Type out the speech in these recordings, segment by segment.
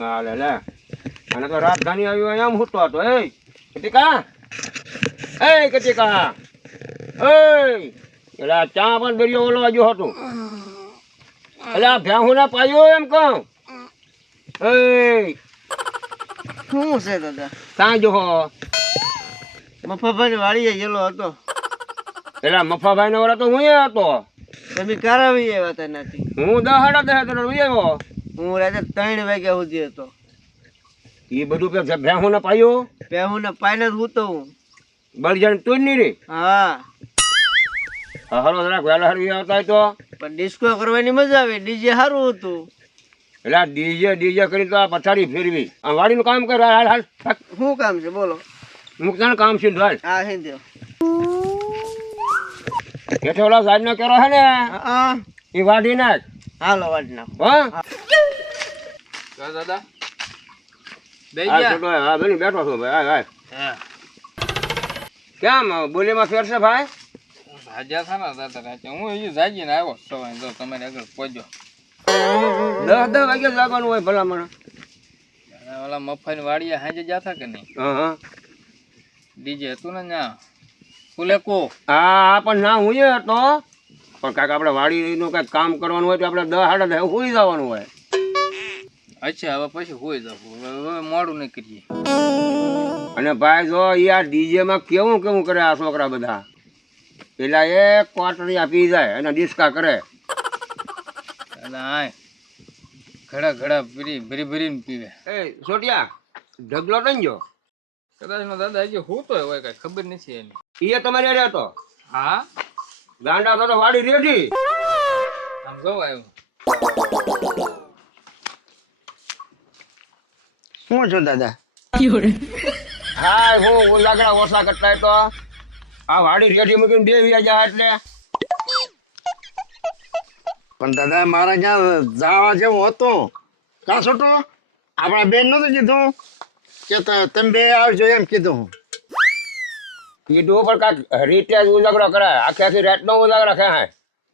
હા લે લે અને તો રાજધાની આવ્યો એમ હું તો હતો એ કટિકા કટિકા એટલે ચા પણ દરિયો ઓલો હજુ હતું એટલે આ ભેહું ના પાયો એમ કહું શું છે દાદા? કાં જો મફાભાઈ વાડીએ ગયેલો હતો. એટલે મફાભાઈ નો વાળા તો હું હતો. તમે કરાવી આવ્યા હતા નથી? હું 10:30 તો આવ્યો. હું રાતે 3 વાગ્યા સુધી હતો. એ બધું ભેહું ના પાયો પહેું ને પાઈને જ હું તો હું બળજણ તું નહીં રે. હા હરો જરાક વહેલા હરવી આવતા હોય તો પણ ડિસ્કો કરવાની મજા આવે. ડીજે સારું હતું. એટલે ડીજે કરી તો આ પછાડી ફેરવી આ વાડીનું કામ કર. હાલ હાલ શું કામ છે બોલો? મુકતાનું કામ છે હાલ. હા હિન્દીઓ હેઠે ઓલા સાહેબ નો કેરો હે ને હા એ વાડી નાખ. હાલો વાડી નાખો. હા દાદા હા બેન બેઠો છું ભાઈ. હા હા કેમ બોલીમાં ફેરશે ભાઈ? ભાજ્યા થા ને દાદા રાતે હું એ જાગીને આવ્યો સવારે. જો તમે આગળ પહોંચ્યો 10 વાગે જવાનું હોય ભલામણ. ઓલા મફાની વાડીએ હાજે જાતા કે નહીં? હા ડીજે હતું ને ત્યાં ફુલેકો. હા પણ ના હું હતો પણ કાંઈક આપણે વાડીનું કાંઈક કામ કરવાનું હોય તો આપણે 10:30 સુઈ જવાનું હોય. અચ્છા હવે પછી હોઈ જવું. હવે મોડું નહીં કરીએ. અને ભાઈ જો યાર ડીજેમાં કેવું કેવું કરે આ છોકરા બધા. પેલા એક ક્વાર્ટર પી જાય અને ડિસ્કા કરે. હાય ઘડા ઘડા ભરી ભરીને પીવે. એ સોટિયા ઢગલો નહીં જો કદાચ નો દાદા હજી હું તો હોય કઈ ખબર નથી એની. એ તમારી અરે હતો. હા ગાંડા તો વાડી રેડી. આમ જો આવ્યો. શું છો દાદા? હા હું લાકડા ઓછા કરતા તો આ વાડી રેડી મૂકીને 2 વ્યાજા એટલે. પણ દાદા મારા ક્યાં જવા જેવું હતું. કાં છોટું આપણા બેન નતું કીધું કે તમે બે આવજો એમ કીધું. કીધું પણ કાંઈક રીતે જ ઉજાગરો કરાય. આખી રાતનો ઉજાગરો ખાય.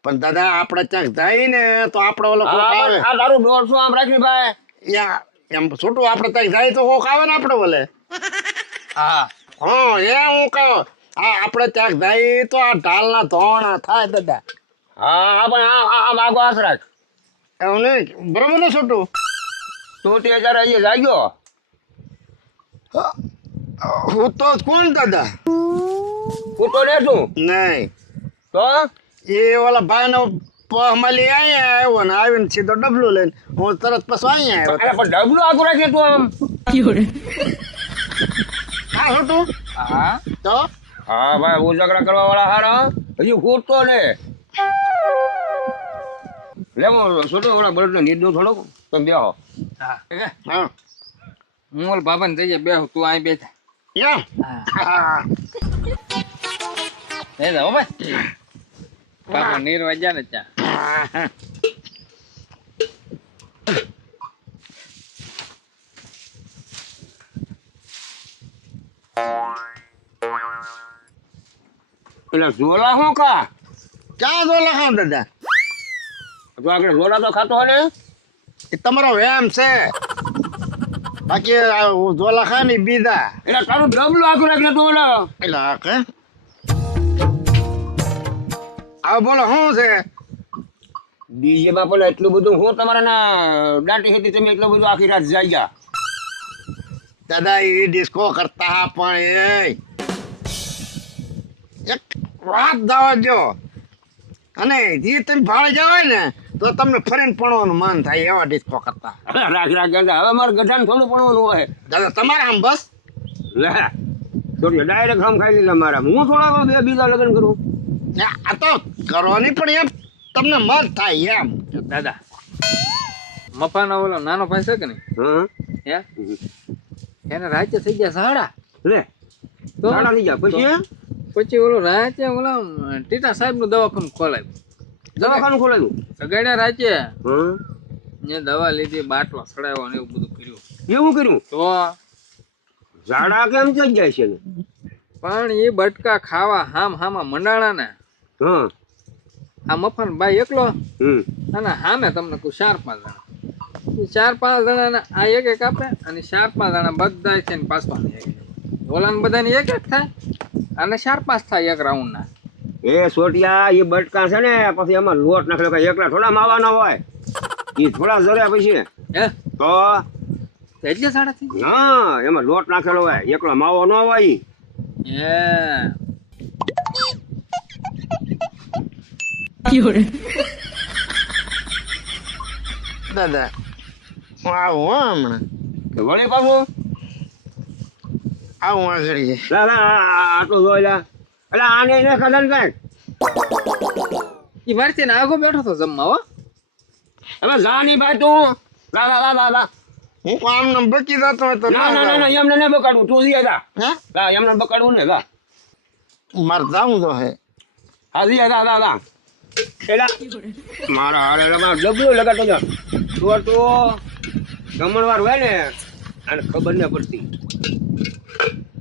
પણ દાદા આપણે ક્યાંક જાય ને તો આપણે ઓલો કોક આવે. આ તારું 150 આમ રાખી ભાઈ. યા એમ છોટું આપણે ત્યાં જાય તો કોક આવે ને આપણે બોલે. હા હા એ હું કહું હા આપણે ત્યાં જાય તો આ ઢાલના ધોણા થાય દાદા. હા પણ આ માગો હાથ રાખ. એવું નહીં બરોબર ને છોટું? તો તે હજાર અહીંયા જાગ્યો. હું તો કોણ દાદા? હું તો ને છું નહીં તો એ ઓલા ભાઈનો મળી અહીંયા આવ્યો ને આવીને સીધો ડબલું લઈને હું તરત પછી અહીંયા આવ્યો. અરે પણ ડબલું આગળ રાખીએ તું આમ. હા છોટું હા તો હા ભાઈ ઉજાગરા કરવા વાળા હારા હજી ફૂટતો ને લે હું છોટો ઓલા બળદને નીંદો થોડો તમે બેહો. હા હા હું ઓલ બાબા ને જઈએ બેહું તું અહીં બેઠા. યા હા લઈ જાઓ ભાઈ. બાપા નીરવા ગયા ને ત્યાં. એટલે ઝોલા શું ખા? ક્યાં જો લખાવ દાદા? તો આગળ ઝોલા તો ખાતો હોય ને. એ તમારો વ્યાયામ છે. બાકી જો લખા ને બીજા એટલે તારું ડબલું આગળ રાખીને તું ઓલો એટલે હા કે હવે બોલો શું છે? ડીજે માં પણ એટલું બધું હું તમારા ના દાટી હતી તમે એટલું બધું આખી રાત જાય ગયા. દાદા એ ડિસ્કો કરતા પણ એક વાત જવા દો અને જે તમે ભાડે જવાય ને તો તમને ફરીને પડવાનું મન થાય એવા ડિસ્કો કરતા. રાખ ગાંડા હવે મારે ગઢાને થોડું પડવાનું હોય. દાદા તમારે આમ બસ લે થોડી ડાયરેક્ટ હમ ખાઈ લીધા મારા. હું થોડા બે બીજા લગ્ન કરું. આ તો કરવાની પણ એમ તમને મન થાય એમ. દાદા મફાનો ઓલો નાનો ભાઈ છે કે નહીં? હા હે એને રાતે થઈ ગયા સાડા. લે તો સાડા થઈ ગયા પછી પછી ઓલો રાતે ઓલા ટીટા સાહેબ નું દવાખાનું ખોલાયું. દવાખાનું ખોલેલું. સગાડ્યા રાતે હા ને દવા લીધી બાટલો સડાવ્યો ને એવું બધું કર્યું. એવું કર્યું? તો ઝાડા કેમ થઈ જાય છે ને? પણ એ બટકા ખાવા હામાં મંડાણા ને હા આ મફાન ભાઈ એકલો હમ અને હામે તમને કોઈ 4-5 જણા. ઈ 4-5 જણાના આ એક એક આપે અને 4-5 જણા બધા છે ને પાછા ઓલાને બધાને એક એક થાય અને 4-5 થાય એક રાઉન્ડના. એ સોટિયા એ બટકા છે ને પછી એમાં લોટ નાખેલો કઈ એકલા થોડા માવાના હોય એ થોડા જર્યા પછી હે તો એટલે સાડા થઈ ના એમાં લોટ નાખેલો હોય એકલો માવો ન હોય ઈ. દાદા હું આવું હો હમણાં તો વળી પાછું આવું આગળ લા લા આટલું જોઈ લા એટલે આને એને કદન કાંઈક ઈ મારથી ને આગો બેઠો તો જમવા હો. હવે જા નહીં ભાઈ તું લા લા લા લા લા હું આમ ને બચી જતો હોય તો ના ના ના ના એમને નહીં બકાડવું તું જઈએ જા હે લા એમને બકાડવું ને લા મારે જાવું તો હે હા જઈએ લા લા લા એલા મારા હારે મારા ડબલું લગાડતો જા તું તો જમણવાર હોય ને આને ખબર ન પડતી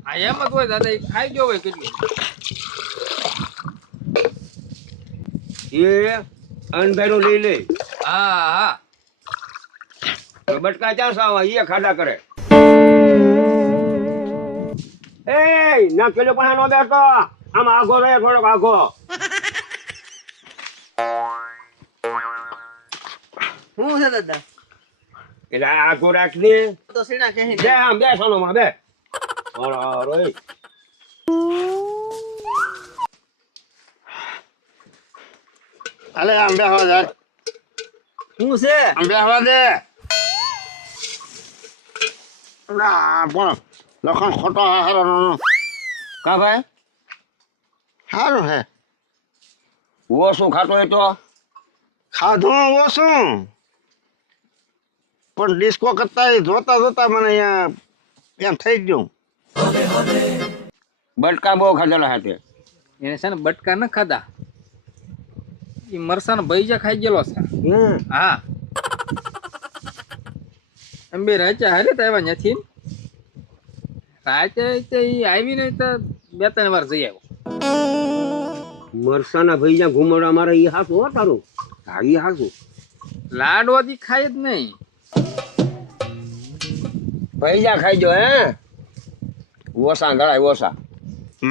આ એમ જ હોય દાદા ઈ ખાઈ ગયો હોય કેટલું. એ અનભાઈનું લઈ લે હા હા બટકા ચા સાવા એ ખાડા કરે એ ના કેલો પણ નો બેઠો આમ આગો રહે થોડોક આગો હું છે દાદા એટલે આગો રાખને તો સીડા કહી બે આમ બે સોનો માં બે રોય અલે આમ બેહવા દે હું છે આમ બેહવા દે ના પણ લખણ ખોટો હારો નો કા ભાઈ સારું હે ઓછું ખાતો હોય તો ખાધું ઓછું પણ ડિસ્કો કરતા જોતા જોતા મને અહીંયા એમ થઈ ગયું બટકા બહુ ખાધેલા હાથે એને છે ને બટકા ન ખાધા ઈ મરસાનો ભૈજા ખાઈ ગયેલો છે. હા એમ બે રાચા હારે તો આવ્યા નથી રાચે તો ઈ આવી નહીં તો 2-3 વાર જઈ આવ્યો. મરસાના ભૈયા ઘુમડા મારે ઈ હાસું હો તારું હા ઈ હાસું લાડવાથી ખાય જ નહીં ભૈયા ખાઈ જો હે ઓસા ગળાય ઓસા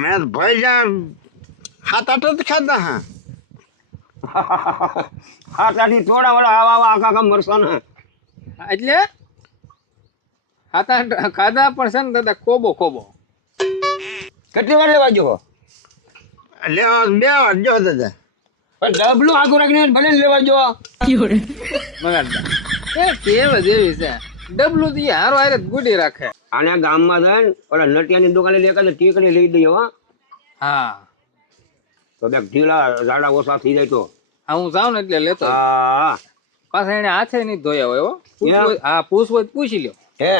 મેં ભાઈ જ્યાં 7-8 જ ખાધા હા હા ત્યાંથી થોડા વાળા આવા આવા આખા આખા મરસાના એટલે ખાતા ખાધા પણ છે ને દાદા કોબો કોબો કેટલી વાર લેવા જો લેવા બે વાર જો દાદા પણ ડબલું આગળ રાખીને ભલે ને લેવા જો બગાડતા એ કેવ જેવી છે ડબલું તો ઈ હારો હારે જ ગુડી રાખે. આને ગામમાં જાય ને ઓલા નટિયાની દુકાને લે કે ટીકડી લઈ દઈએ હો હા તો બે ઢીલા ઝાડા ઓછા થઈ જાય તો હા હું જાઉં ને એટલે લેતો હા પાછા એને હાથે નહીં ધોયા હોય હો. પૂછવું હોય- હા પૂછવું હોય તો પૂછી લ્યો. હે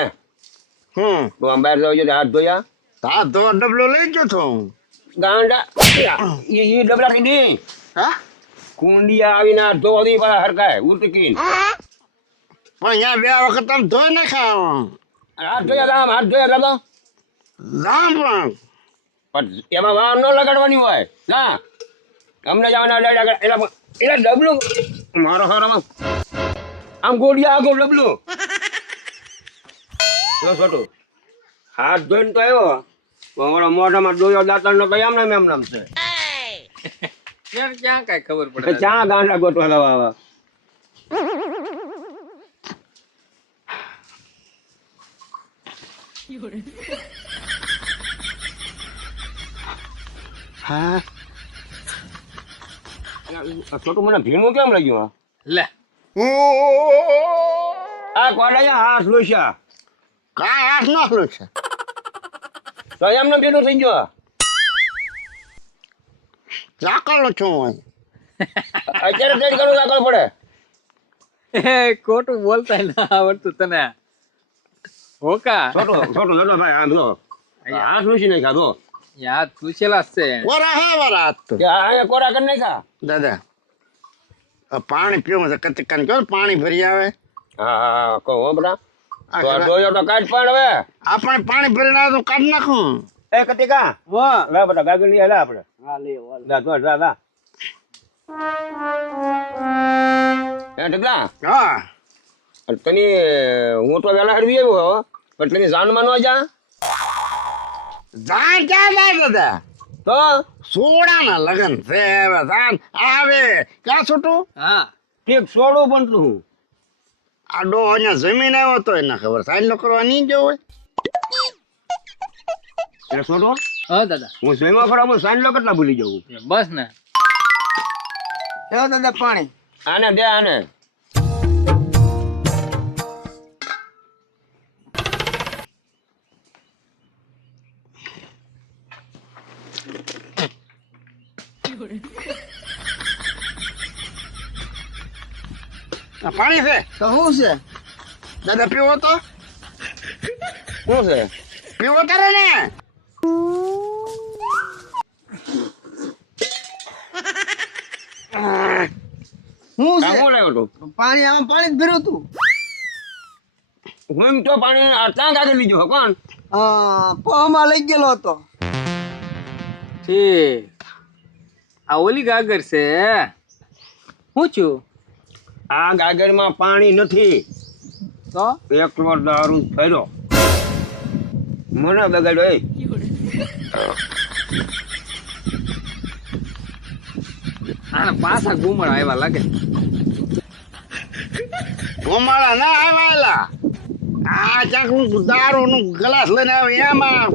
તો આમ બહાર જવા હાથ ધોયા હા તો ડબલો લઈ ગયો તો હું ગાંડા ઈ ડબલા નહીં હા કુંડિયા આવીને હાથ ધોવા દી પાછા હરકાય ઉટકી પણ અહીંયા બે વખત તમે ધોઈ નાખ્યા હાથ ધોયા આમ હાથ ધોયા દાદા રામ પણ પણ એમાં વાર ન લગાડવાની હોય ના અમને જવાના એટલે ડબલું મારો હારામાં આમ ગોડિયા આગળ ડબલું જો છોટું હાથ ધોઈને તો આવ્યો પણ મોઢામાં ડોયો દાતર નો કઈ આમ નામ છે ક્યાં કાંઈ ખબર પડે ચા ગાંડા ગોટવા લાવા હા છોટું મને ભીણું કેમ લાગ્યું લે આ કોડાયા હાથ લોસ્યા કાંઈ હાથ નાખલો છે તો એમને ભીનું થઈ ગયો ચાકલો છું હું અત્યારે ટ્રેન કરવું આગળ પડે એ ખોટું બોલતા ના આવડતું તને હોકા છોટું ભાઈ આમ જો હાથ લોસી નહીં ખાધો યાદ પૂછેલા જ છે કોરા હે વાળા હાથ તો કે આ કોરા કરી નાખા દાદા આ પાણી પીવું છે કચકાન કેવું પાણી ભરી આવે હા કહો બરા તો ડોયો તો કાઢ પણ હવે આપણે પાણી ભરીને આવે તો કાઢી નાખું એ કતિકા વાહ લે બધા ગાગર લઈ લે આપણે હા લે લા તો લા એ ઢગલા હા અને તને હું તો વહેલા હરવી આવ્યો પણ તને જાનમાં ન જા જાણ ક્યાં જાય દાદા તો સોડાના લગન છે હવે જાણ આવે ક્યાં છૂટું હા ઠીક છોડું પણ તું આ ડોહો અહીંયા જમીન આવ્યો તો એને ખબર સાઈડ કરવા નહીં ગયો હોય એટલે છોડો હા દાદા હું જમ્યા ખરા હું સાંજલો કેટલા ભૂલી જવું બસ ને લ્યો દાદા પાણી. આને દે આને આ પાણી છે તો શું છે? દાદા પીવો તો શું છે પીવો તારે ને શું આ છે? હું લાવ્યો તું પાણી આમાં પાણી જ ભર્યું તું. હું એમ તો પાણી આ ત્યાં કાઢી લીધું હો કોણ પહમાં લઈ ગયેલો હતો. ઠીક આ ઓલી ગાગર છે શું છું આ ગાગરમાં પાણી નથી તો એકલો દારૂ ફેર્યો મને બગાડ્યો એ આને પાછા ઘુમડ આવ્યા લાગે ઘુમાડા ના આવેલા આ ચાકનું દારૂ નું ગ્લાસ લઈને આવે એમાં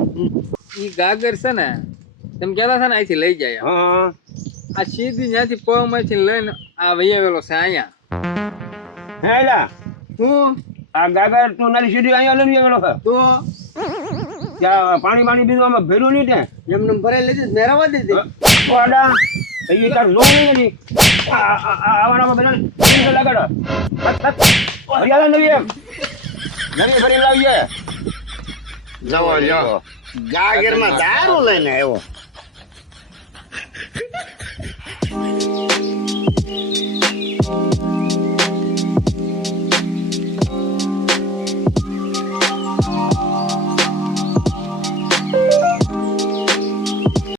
ઈ ગાગર છે ને તમે કહેતા હતા ને અહીંથી લઈ જાય હા આ સીધી ત્યાંથી પગમાંથી લઈને આ વૈયાવેલો છે અહીંયા હે એલા હું આ ગાગર તું નારી સીધી અહીંયા લઈને ગયેલો છે તો ત્યાં પાણી બીજું આમાં ભર્યું નહીં ત્યાં એમને ભરાઈ લીધી મેળવવા દીધી. વાડા એ તાર જો નહીં નથી આવાનામાં બધા લગાડો હરિયાળા નવી એમ નવી ભરી લાવીએ જવો જો ગાગરમાં દારૂ લઈને આવ્યો